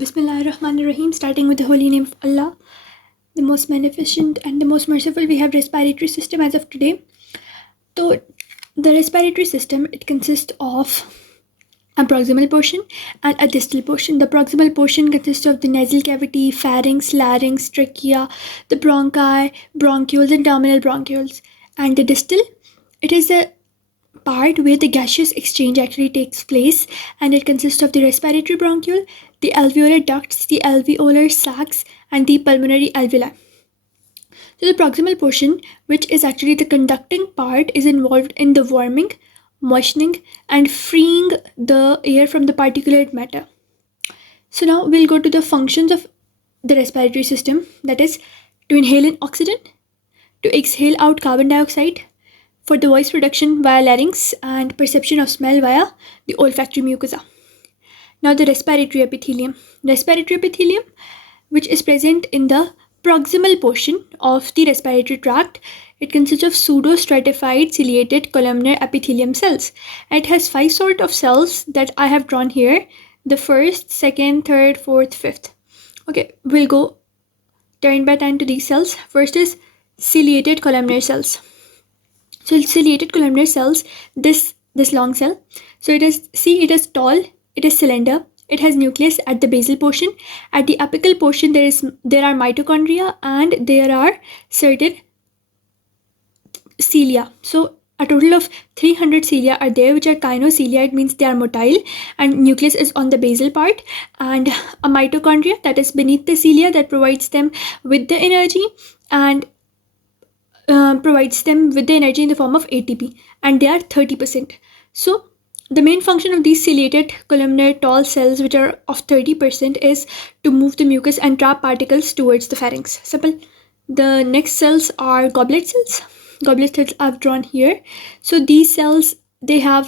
Bismillahirrahmanirrahim, starting with the holy name of Allah, the most beneficent and the most merciful. We have respiratory system as of today. So the respiratory system, it consists of a proximal portion and a distal portion. The proximal portion consists of the nasal cavity, pharynx, larynx, trachea, the bronchi, bronchioles and terminal bronchioles. And the distal, it is the part where the gaseous exchange actually takes place, and it consists of the respiratory bronchiole, the alveolar ducts, the alveolar sacs, and the pulmonary alveoli. So the proximal portion, which is actually the conducting part, is involved in the warming, moistening, and freeing the air from the particulate matter. So now we'll go to the functions of the respiratory system, that is to inhale in oxygen, to exhale out carbon dioxide, for the voice production via larynx, and perception of smell via the olfactory mucosa. Now the respiratory epithelium. Respiratory epithelium, which is present in the proximal portion of the respiratory tract, it consists of pseudo-stratified ciliated columnar epithelium cells. It has 5 sort of cells that I have drawn here: the first, second, third, fourth, fifth. Okay, we'll go turn by turn to these cells. First is ciliated columnar cells. So ciliated columnar cells, this long cell. So it is tall, it is cylinder, it has nucleus at the basal portion. At the apical portion, there are mitochondria and there are certain cilia. So a total of 300 cilia are there, which are kinocilia. It means they are motile, and nucleus is on the basal part, and a mitochondria that is beneath the cilia that provides them with the energy and provides them with the energy in the form of ATP, and they are 30%. So the main function of these ciliated columnar tall cells, which are of 30%, is to move the mucus and trap particles towards the pharynx. Simple. The next cells are goblet cells. Goblet cells I've drawn here. So these cells, they are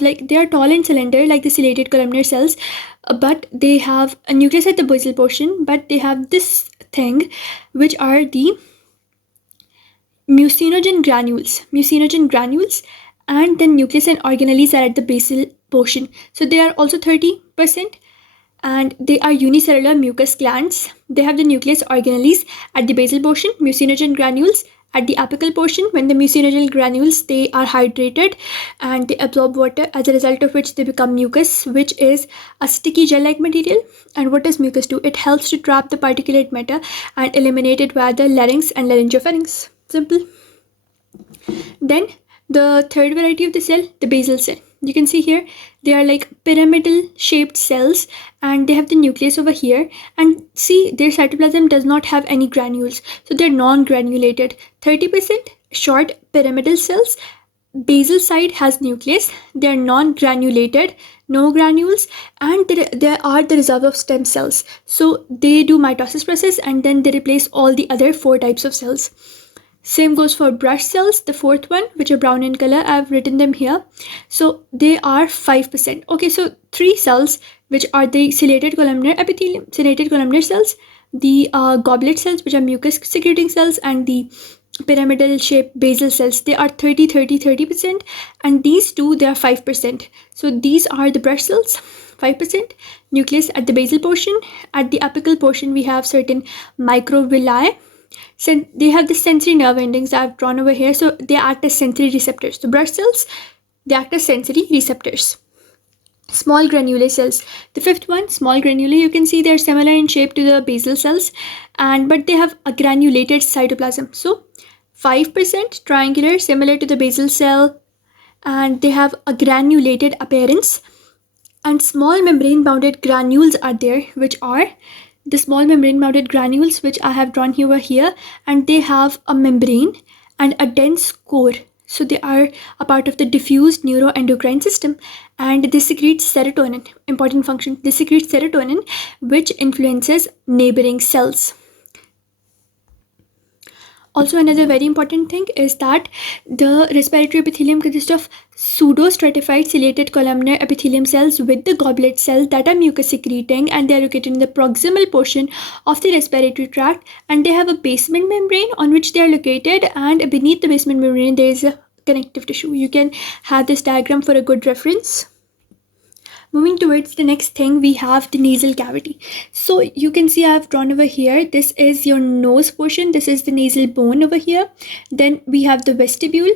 tall and cylinder like the ciliated columnar cells, but they have a nucleus at the basal portion, but they have this thing, which are the mucinogen granules, and then nucleus and organelles are at the basal portion. So they are also 30%, and they are unicellular mucus glands. They have the nucleus organelles at the basal portion, mucinogen granules at the apical portion. When the mucinogen granules, they are hydrated and they absorb water, as a result of which they become mucus, which is a sticky gel-like material. And what does mucus do? It helps to trap the particulate matter and eliminate it via the larynx and laryngopharynx. Simple. Then the third variety of the cell, the basal cell. You can see here they are like pyramidal shaped cells, and they have the nucleus over here, and see their cytoplasm does not have any granules, so they're non-granulated. 30% short pyramidal cells. Basal side has nucleus, they are non-granulated, no granules, and they are the reserve of stem cells. So they do mitosis process and then they replace all the other 4 types of cells. Same goes for brush cells, the fourth one, which are brown in color. I've written them here. So they are 5%. Okay, so 3 cells, which are the ciliated columnar epithelium, ciliated columnar cells, the goblet cells, which are mucus secreting cells, and the pyramidal shaped basal cells. They are 30%, and these two, they are 5%. So these are the brush cells, 5%, nucleus at the basal portion. At the apical portion, we have certain microvilli. They have the sensory nerve endings I've drawn over here, so they act as sensory receptors. The brush cells, they act as sensory receptors. Small granule cells, the fifth one, small granule. You can see they're similar in shape to the basal cells, but they have a granulated cytoplasm. So 5% triangular, similar to the basal cell, and they have a granulated appearance. And small membrane bounded granules are there, which are the small membrane bounded granules, which I have drawn over here, and they have a membrane and a dense core. So they are a part of the diffused neuroendocrine system, and they secrete serotonin. Important function. They secrete serotonin, which influences neighboring cells. Also, another very important thing is that the respiratory epithelium consists of pseudo-stratified ciliated columnar epithelium cells with the goblet cells that are mucus secreting, and they are located in the proximal portion of the respiratory tract, and they have a basement membrane on which they are located, and beneath the basement membrane there is a connective tissue. You can have this diagram for a good reference. Moving towards the next thing, we have the nasal cavity. So you can see I have drawn over here, this is your nose portion, this is the nasal bone over here. Then we have the vestibule,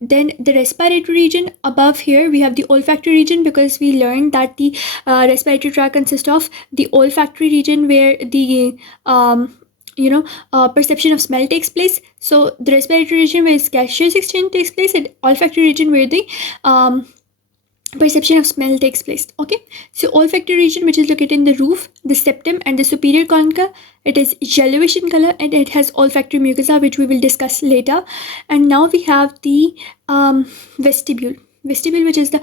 then the respiratory region. Above here we have the olfactory region, because we learned that the respiratory tract consists of the olfactory region, where the perception of smell takes place. So the respiratory region where gaseous exchange takes place, and olfactory region where the perception of smell takes place. Okay, so olfactory region, which is located in the roof, the septum, and the superior concha, it is yellowish in color, and it has olfactory mucosa, which we will discuss later. And now we have the vestibule, which is the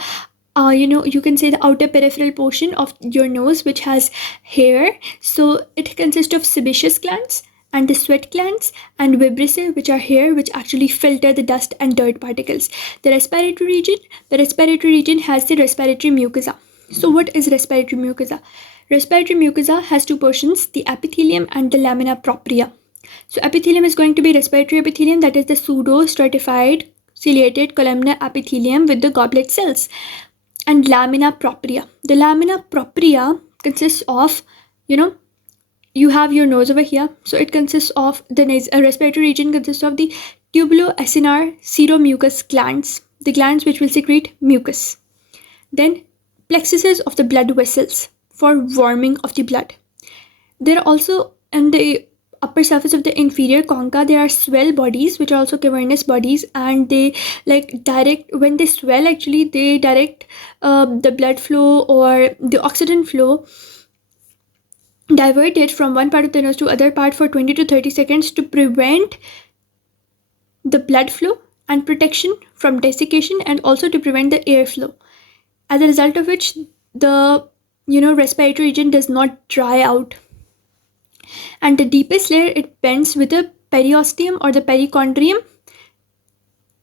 you can say the outer peripheral portion of your nose, which has hair. So it consists of sebaceous glands and the sweat glands and vibrissae, which are hair, which actually filter the dust and dirt particles. The respiratory region has the respiratory mucosa. So what is respiratory mucosa? Respiratory mucosa has two portions, the epithelium and the lamina propria. So epithelium is going to be respiratory epithelium, that is the pseudo-stratified ciliated columnar epithelium with the goblet cells. And lamina propria. The lamina propria consists of, you have your nose over here. So it consists of the respiratory region consists of the tubuloacinar seromucous glands, the glands which will secrete mucus. Then plexuses of the blood vessels for warming of the blood. There are also in the upper surface of the inferior concha, there are swell bodies, which are also cavernous bodies, and they when they swell, actually they direct the blood flow or the oxygen flow diverted from one part of the nose to other part for 20 to 30 seconds to prevent the blood flow and protection from desiccation, and also to prevent the airflow, as a result of which the respiratory region does not dry out. And the deepest layer, it bends with the periosteum or the perichondrium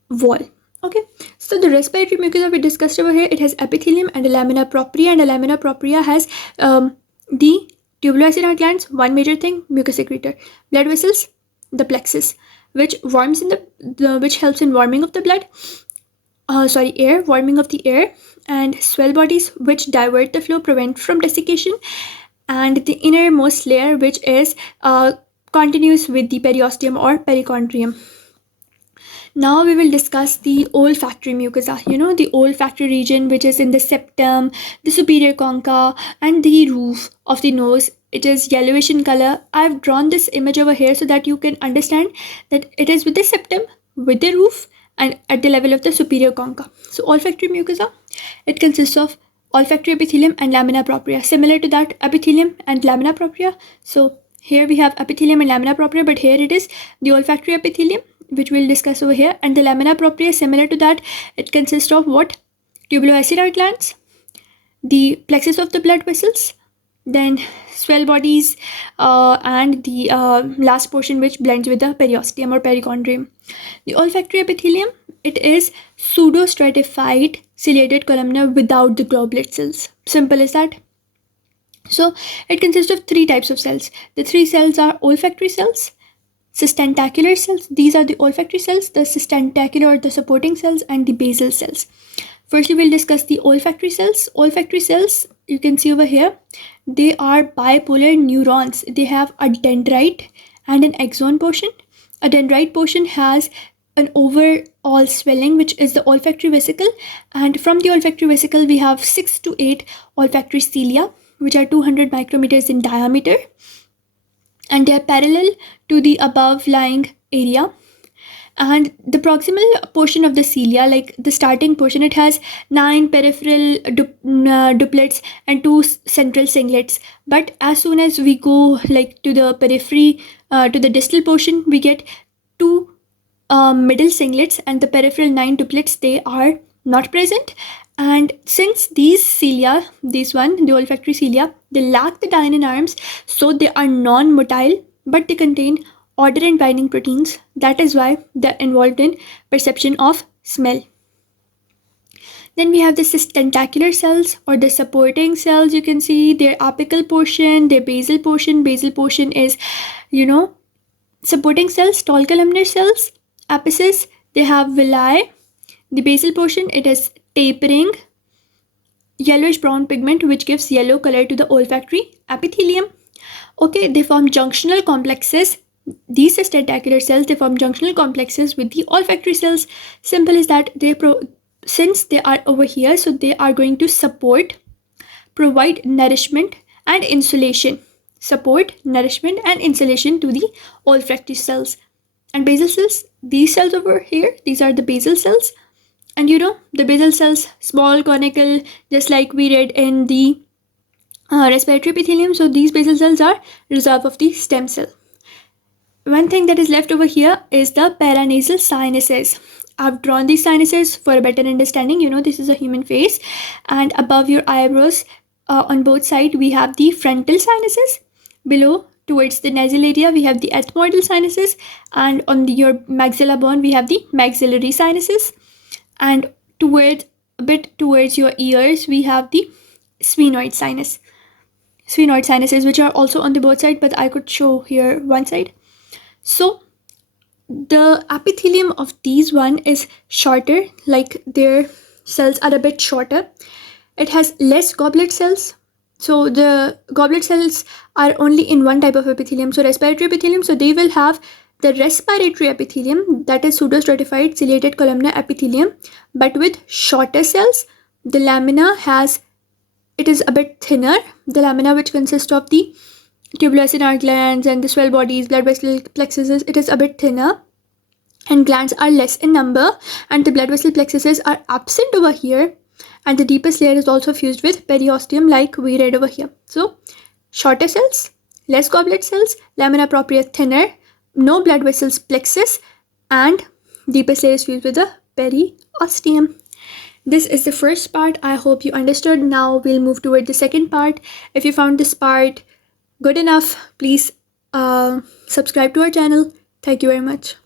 wall. Okay, so the respiratory mucosa we discussed over here, it has epithelium and a lamina propria, and a lamina propria has the tubuloacinar glands, one major thing, mucus secretor, blood vessels, the plexus, which warms in which helps in warming of the blood, warming of the air, and swell bodies, which divert the flow, prevent from desiccation, and the innermost layer, which is continuous with the periosteum or perichondrium. Now we will discuss the olfactory mucosa, the olfactory region, which is in the septum, the superior concha, and the roof of the nose. It is yellowish in color. I've drawn this image over here so that you can understand that it is with the septum, with the roof, and at the level of the superior concha. So olfactory mucosa, it consists of olfactory epithelium and lamina propria. Similar to that, epithelium and lamina propria. So here we have epithelium and lamina propria, but here it is the olfactory epithelium, which we'll discuss over here, and the lamina propria, similar to that, it consists of what? Tubuloacinar glands, the plexus of the blood vessels, then swell bodies, and the last portion which blends with the periosteum or perichondrium. The olfactory epithelium, it is pseudo-stratified ciliated columnar without the goblet cells. Simple as that. So it consists of three types of cells. The three cells are olfactory cells, sustentacular cells, these are the olfactory cells, the sustentacular or the supporting cells, and the basal cells. Firstly, we'll discuss the olfactory cells. Olfactory cells, you can see over here, they are bipolar neurons. They have a dendrite and an axon portion. A dendrite portion has an overall swelling, which is the olfactory vesicle, and from the olfactory vesicle we have 6 to 8 olfactory cilia, which are 200 micrometers in diameter, and they are parallel to the above lying area. And the proximal portion of the cilia, like the starting portion, it has 9 peripheral duplets and 2 central singlets. But as soon as we go to the periphery, to the distal portion, we get 2 middle singlets, and the peripheral 9 duplets, they are not present. And since these cilia, the olfactory cilia, they lack the dynein arms, so they are non-motile, but they contain odorant binding proteins. That is why they're involved in perception of smell. Then we have the sustentacular cells or the supporting cells. You can see their apical portion, their basal portion. Basal portion is, supporting cells, tall columnar cells. Apices, they have villi. The basal portion, it is tapering yellowish brown pigment which gives yellow color to the olfactory epithelium. Okay, they form junctional complexes. These tentacular cells, they form junctional complexes with the olfactory cells. Simple is that since they are over here, so they are going to provide nourishment and insulation. Support, nourishment and insulation to the olfactory cells. And basal cells, these cells over here, these are the basal cells. And the basal cells, small, conical, just like we read in the respiratory epithelium. So these basal cells are reserve of the stem cell. One thing that is left over here is the paranasal sinuses. I've drawn these sinuses for a better understanding. This is a human face, and above your eyebrows, on both sides, we have the frontal sinuses. Below, towards the nasal area, we have the ethmoidal sinuses, and on your maxilla bone, we have the maxillary sinuses. And a bit towards your ears, we have the sphenoid sinuses, which are also on the both sides, but I could show here one side. So the epithelium of these one is shorter, like their cells are a bit shorter. It has less goblet cells. So the goblet cells are only in one type of epithelium. So respiratory epithelium, so they will have the respiratory epithelium, that is pseudostratified ciliated columnar epithelium, but with shorter cells. The lamina it is a bit thinner. The lamina, which consists of the tubuloacinar glands and the swell bodies, blood vessel plexuses, it is a bit thinner, and glands are less in number, and the blood vessel plexuses are absent over here, and the deepest layer is also fused with periosteum, like we read over here. So shorter cells, less goblet cells, lamina propria thinner, no blood vessels plexus, and deepest layer is fused with the periosteum. This is the first part. I hope you understood. Now we'll move toward the second part. If you found this part good enough, please subscribe to our channel. Thank you very much.